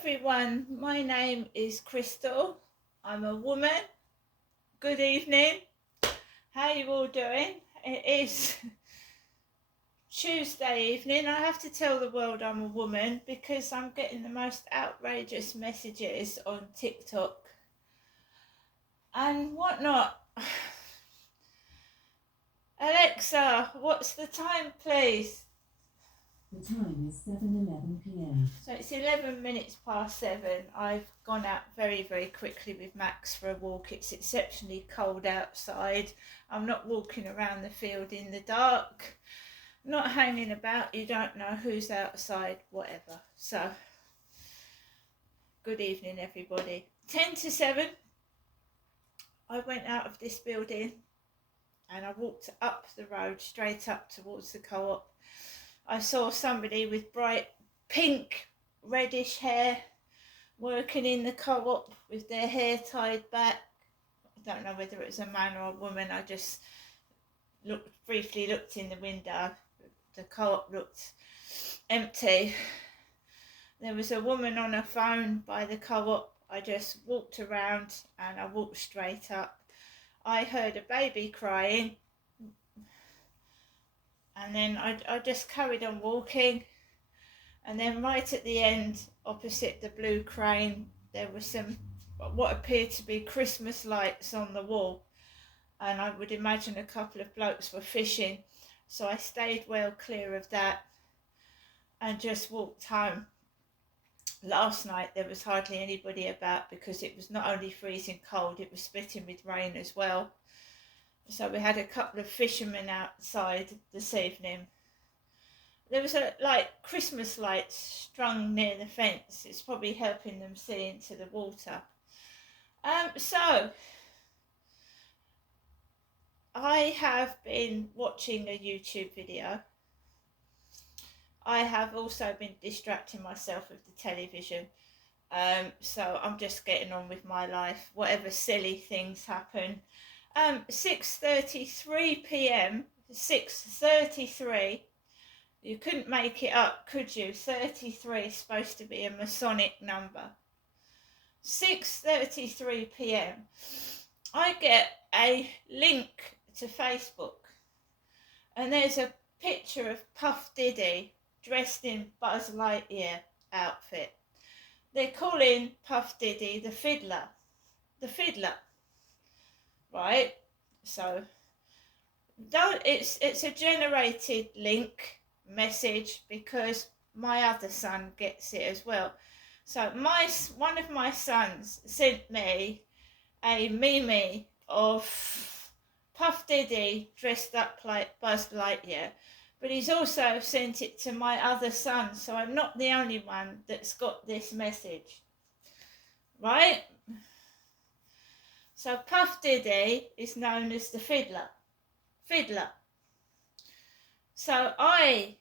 everyone, my name is Crystal. I'm a woman. Good evening. How are you all doing? It is Tuesday evening. I have to tell the world I'm a woman because I'm getting the most outrageous messages on TikTok and whatnot. Alexa, what's the time, please? The time is 7:11 p.m. So it's 11 minutes past 7. I've gone out very, very quickly with Max for a walk. It's exceptionally cold outside. I'm not walking around the field in the dark. Not hanging about. You don't know who's outside, whatever. So, good evening, everybody. 10 to 7. I went out of this building and I walked up the road, straight up towards the co-op. I saw somebody with bright pink, reddish hair working in the co-op with their hair tied back. I don't know whether it was a man or a woman. I just briefly looked in the window. The co-op looked empty. There was a woman on a phone by the co-op. I just walked around and I walked straight up. I heard a baby crying. And then I just carried on walking, and then right at the end, opposite the blue crane, there was some what appeared to be Christmas lights on the wall, and I would imagine a couple of blokes were fishing, so I stayed well clear of that and just walked home. Last night there was hardly anybody about because it was not only freezing cold, it was spitting with rain as well. So we had a couple of fishermen outside this evening. There was Christmas lights strung near the fence. It's probably helping them see into the water. So I have been watching a YouTube video. I have also been distracting myself with the television. So I'm just getting on with my life. Whatever silly things happen. 6:33 p.m. 6:33. You couldn't make it up, could you? 33 is supposed to be a Masonic number. 6:33 p.m. I get a link to Facebook, and there's a picture of Puff Diddy dressed in Buzz Lightyear outfit. They're calling Puff Diddy the fiddler. The fiddler. Right? So it's a generated link message because my other son gets it as well. So one of my sons sent me a meme of Puff Diddy dressed up like Buzz Lightyear, but he's also sent it to my other son, so I'm not the only one that's got this message, right? So Puff Diddy is known as the fiddler. So I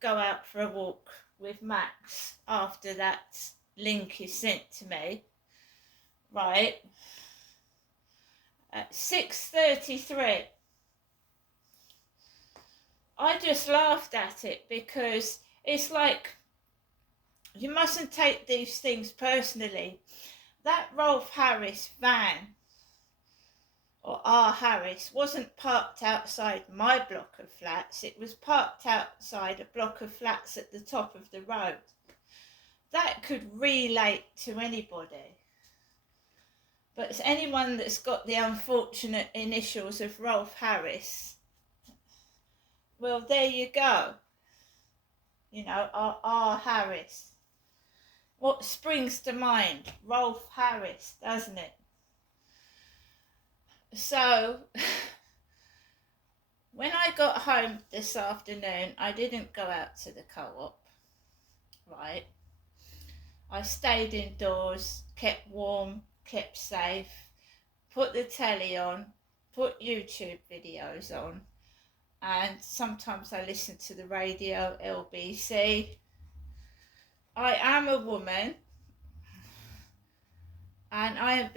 go out for a walk with Max after that link is sent to me, right? At 6:33. I just laughed at it because it's like, you mustn't take these things personally. That Rolf Harris van, or R. Harris, wasn't parked outside my block of flats. It was parked outside a block of flats at the top of the road. That could relate to anybody. But it's anyone that's got the unfortunate initials of Rolf Harris. Well, there you go. You know, R. Harris. What springs to mind? Rolf Harris, doesn't it? So, when I got home this afternoon, I didn't go out to the co-op, right? I stayed indoors, kept warm, kept safe, put the telly on, put YouTube videos on, and sometimes I listen to the radio, LBC. I am a woman, and I am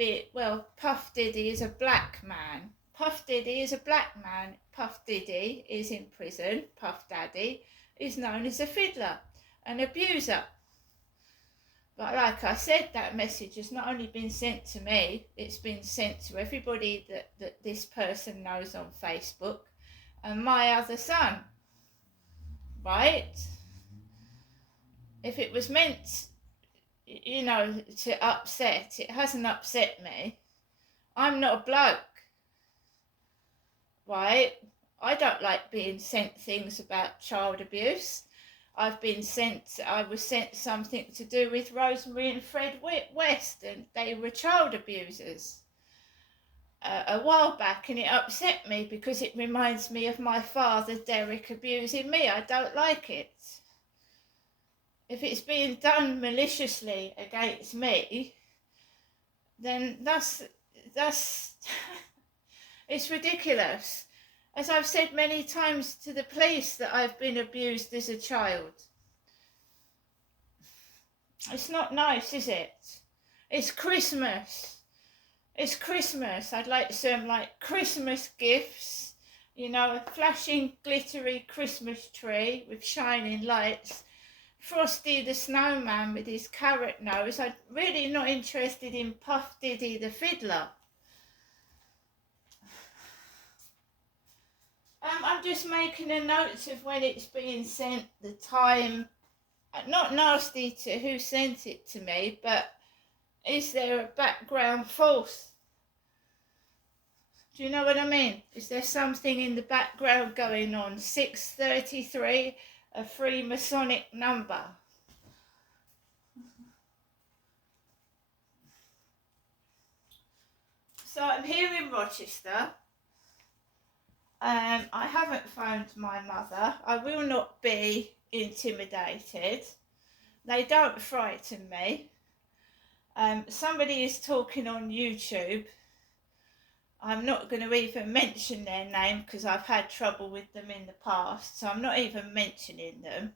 Puff Diddy is a black man. Puff Diddy is a black man. Puff Diddy is in prison. Puff Daddy is known as a fiddler, an abuser. But like I said, that message has not only been sent to me, it's been sent to everybody that this person knows on Facebook and my other son, right? If it was meant, to upset, it hasn't upset me. I'm not a bloke, right? I don't like being sent things about child abuse. I was sent something to do with Rosemary and Fred West, and they were child abusers a while back, and it upset me because it reminds me of my father, Derek, abusing me. I don't like it. If it's being done maliciously against me, then that's it's ridiculous. As I've said many times to the police, that I've been abused as a child. It's not nice, is it? It's Christmas. It's Christmas. I'd like some Christmas gifts, a flashing, glittery Christmas tree with shining lights. Frosty the Snowman with his carrot nose. I'm really not interested in Puff Diddy the Fiddler. I'm just making a note of when it's being sent, the time. Not nasty to who sent it to me, but is there a background force? Do you know what I mean? Is there something in the background going on? 633, a Freemasonic number. So I'm here in Rochester. I haven't phoned my mother. I will not be intimidated. They don't frighten me. Somebody is talking on YouTube. I'm not going to even mention their name because I've had trouble with them in the past, so I'm not even mentioning them.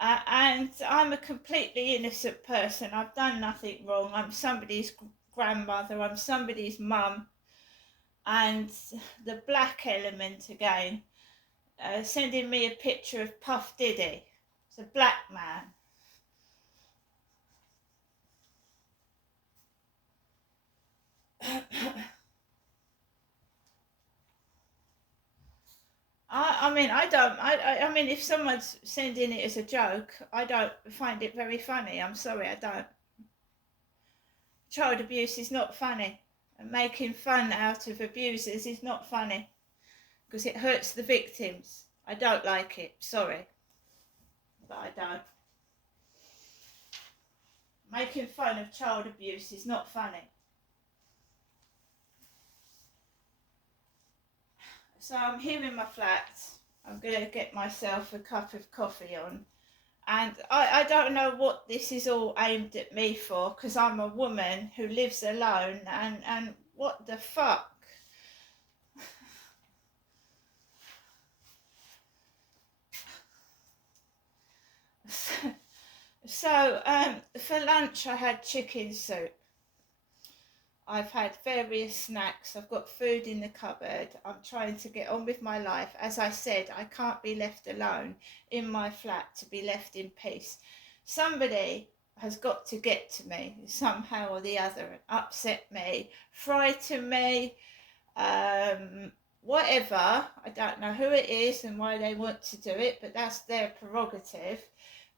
And I'm a completely innocent person. I've done nothing wrong. I'm somebody's grandmother. I'm somebody's mum. And the black element again, sending me a picture of Puff Diddy. It's a black man. I mean, if someone's sending it as a joke, I don't find it very funny. I'm sorry, I don't. Child abuse is not funny. And making fun out of abusers is not funny. Because it hurts the victims. I don't like it, sorry. But I don't. Making fun of child abuse is not funny. So I'm here in my flat. I'm going to get myself a cup of coffee on. And I don't know what this is all aimed at me for, because I'm a woman who lives alone, and what the fuck? So, for lunch I had chicken soup. I've had various snacks. I've got food in the cupboard. I'm trying to get on with my life. As I said, I can't be left alone in my flat to be left in peace. Somebody has got to get to me somehow or the other and upset me, frighten me, whatever. I don't know who it is and why they want to do it, but that's their prerogative.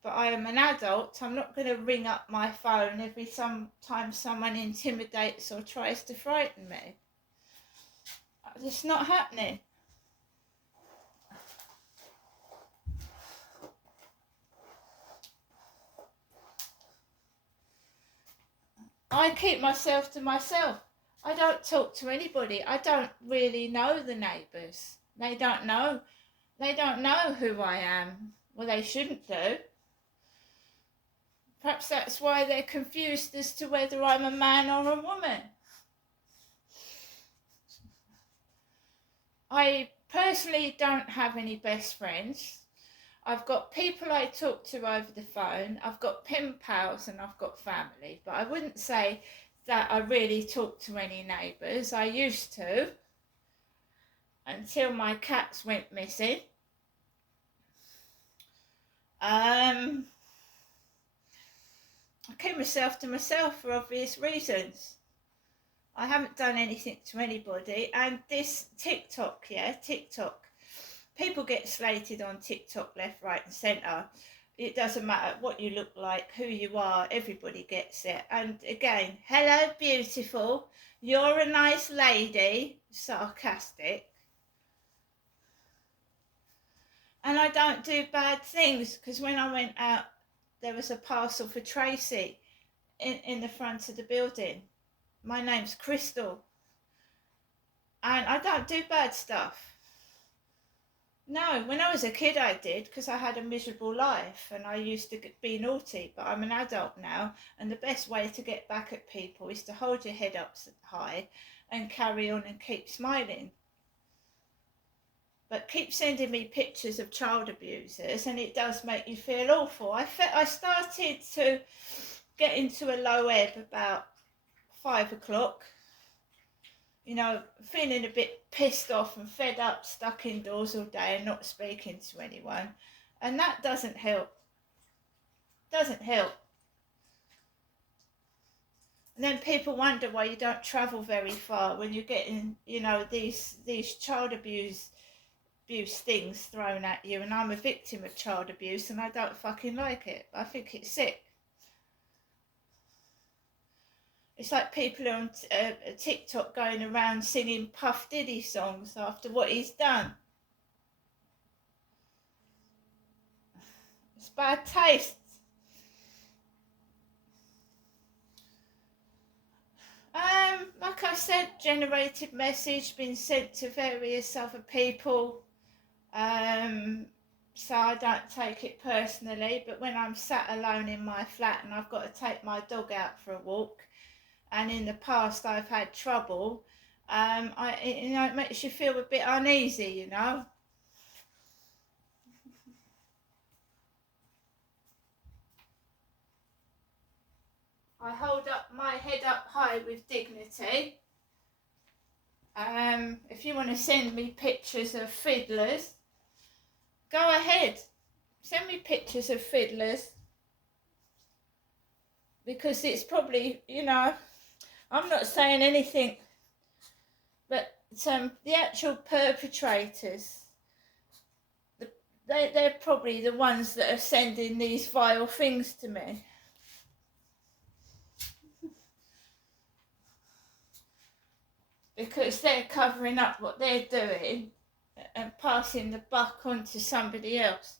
But I am an adult. I'm not going to ring up my phone every time someone intimidates or tries to frighten me. It's not happening. I keep myself to myself. I don't talk to anybody. I don't really know the neighbours. They don't know who I am. Well, they shouldn't do. Perhaps that's why they're confused as to whether I'm a man or a woman. I personally don't have any best friends. I've got people I talk to over the phone. I've got pen pals and I've got family. But I wouldn't say that I really talk to any neighbours. I used to, until my cats went missing. I keep myself to myself for obvious reasons. I haven't done anything to anybody. And this TikTok, people get slated on TikTok left, right and centre. It doesn't matter what you look like, who you are, everybody gets it. And again, hello beautiful, you're a nice lady, sarcastic. And I don't do bad things, because when I went out, there was a parcel for Tracy in the front of the building. My name's Crystal. And I don't do bad stuff. No, when I was a kid I did, because I had a miserable life and I used to be naughty, but I'm an adult now, and the best way to get back at people is to hold your head up high and carry on and keep smiling. But keep sending me pictures of child abusers and it does make you feel awful. I started to get into a low ebb about 5 o'clock. You know, feeling a bit pissed off and fed up, stuck indoors all day and not speaking to anyone. And that doesn't help. Doesn't help. And then people wonder why you don't travel very far when you're getting, you know, these child abuse things thrown at you. And I'm a victim of child abuse and I don't fucking like it. I think it's sick. It's like people on TikTok going around singing Puff Diddy songs after what he's done. It's bad taste. Like I said, generated message been sent to various other people. So I don't take it personally, but when I'm sat alone in my flat and I've got to take my dog out for a walk, and in the past I've had trouble, it makes you feel a bit uneasy, you know. I hold up my head up high with dignity. If you want to send me pictures of fiddlers, go ahead. Send me pictures of fiddlers. Because it's probably, you know, I'm not saying anything, but the actual perpetrators, they're probably the ones that are sending these vile things to me. Because they're covering up what they're doing and passing the buck on to somebody else.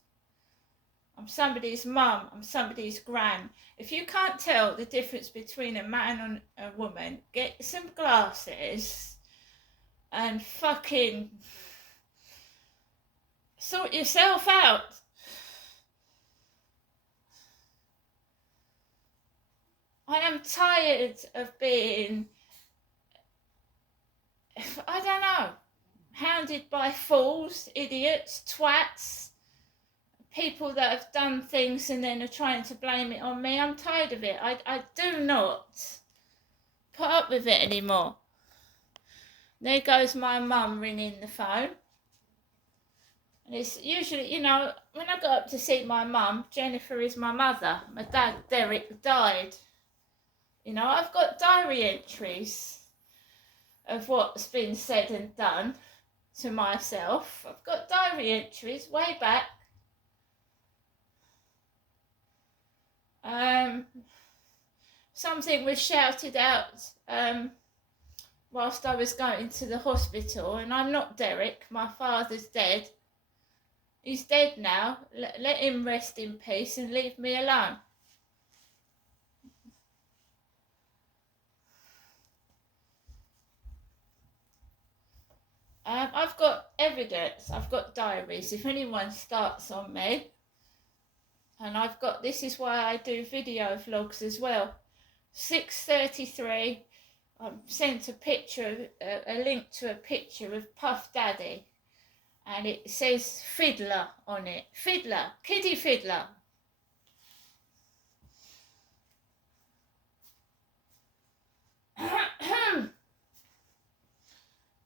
I'm somebody's mum, I'm somebody's gran. If you can't tell the difference between a man and a woman, get some glasses and fucking sort yourself out. I am tired of being, I don't know, hounded by fools, idiots, twats, people that have done things and then are trying to blame it on me. I'm tired of it. I do not put up with it anymore. There goes my mum ringing the phone. And it's usually, you know, when I go up to see my mum, Jennifer is my mother. My dad, Derek, died. You know, I've got diary entries of what's been said and done to myself. I've got diary entries way back. Something was shouted out whilst I was going to the hospital, and I'm not Derek, my father's dead. He's dead now, let him rest in peace and leave me alone. I've got evidence, I've got diaries, if anyone starts on me. And I've got, this is why I do video vlogs as well. 6:33, I sent a picture, a link to a picture of Puff Daddy. And it says Fiddler on it. Fiddler, Kiddie Fiddler.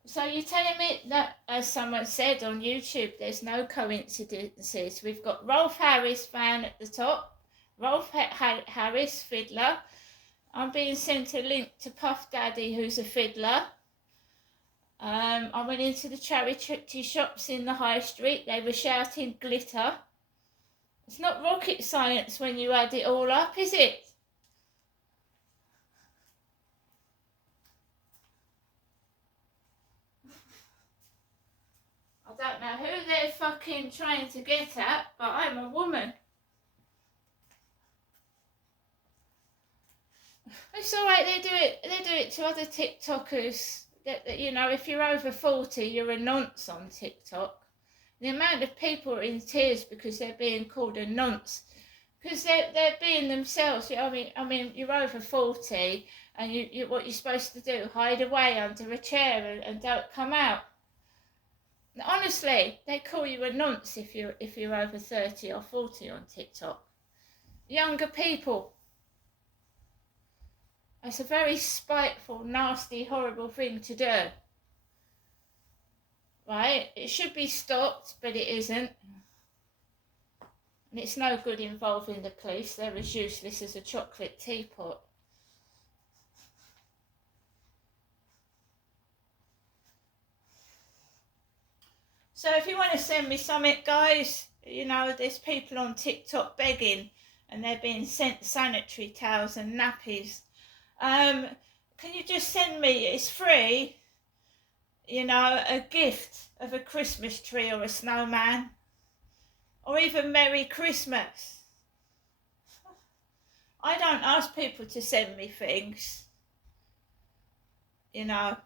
So you're telling me that, as someone said on YouTube, there's no coincidences. We've got Rolf Harris fan at the top, Rolf Harris, fiddler. I'm being sent a link to Puff Daddy, who's a fiddler. I went into the charity shops in the high street. They were shouting glitter. It's not rocket science when you add it all up, is it? I don't know who they're fucking trying to get at, but I'm a woman. It's alright, they do it to other TikTokers. That, you know, if you're over 40, you're a nonce on TikTok. The amount of people are in tears because they're being called a nonce. Because they're being themselves. I mean, you're over 40 and you what you're supposed to do, hide away under a chair and don't come out. Honestly, they call you a nonce if you're over 30 or 40 on TikTok. Younger people. It's a very spiteful, nasty, horrible thing to do. Right? It should be stopped, but it isn't. And it's no good involving the police. They're as useless as a chocolate teapot. So if you want to send me something, guys, you know, there's people on TikTok begging and they're being sent sanitary towels and nappies. Can you just send me, it's free, you know, a gift of a Christmas tree or a snowman, or even Merry Christmas. I don't ask people to send me things, you know.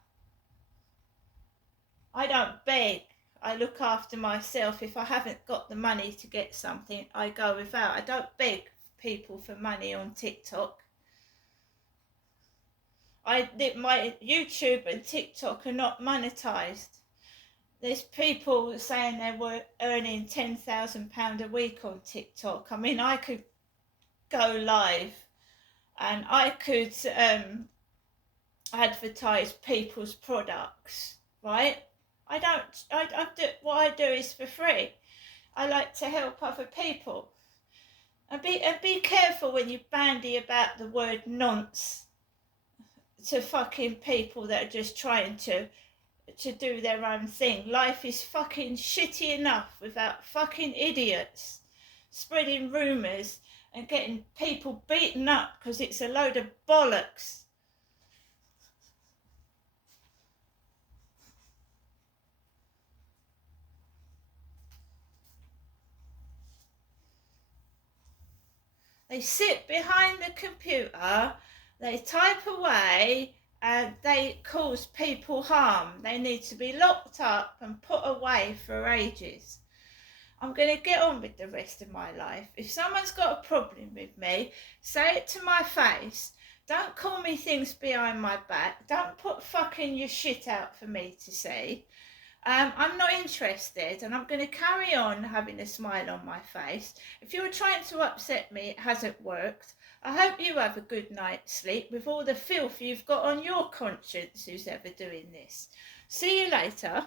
I don't beg. I look after myself. If I haven't got the money to get something, I go without. I don't beg people for money on TikTok. My YouTube and TikTok are not monetized. There's people saying they were earning £10,000 a week on TikTok. I mean, I could go live and I could advertise people's products, right? I do what I do is for free. I like to help other people. And be careful when you bandy about the word nonce to fucking people that are just trying to do their own thing. Life is fucking shitty enough without fucking idiots spreading rumours and getting people beaten up because it's a load of bollocks. They sit behind the computer, they type away, and they cause people harm. They need to be locked up and put away for ages. I'm going to get on with the rest of my life. If someone's got a problem with me, say it to my face. Don't call me things behind my back. Don't put fucking your shit out for me to see. I'm not interested, and I'm going to carry on having a smile on my face. If you're trying to upset me, it hasn't worked. I hope you have a good night's sleep with all the filth you've got on your conscience who's ever doing this. See you later.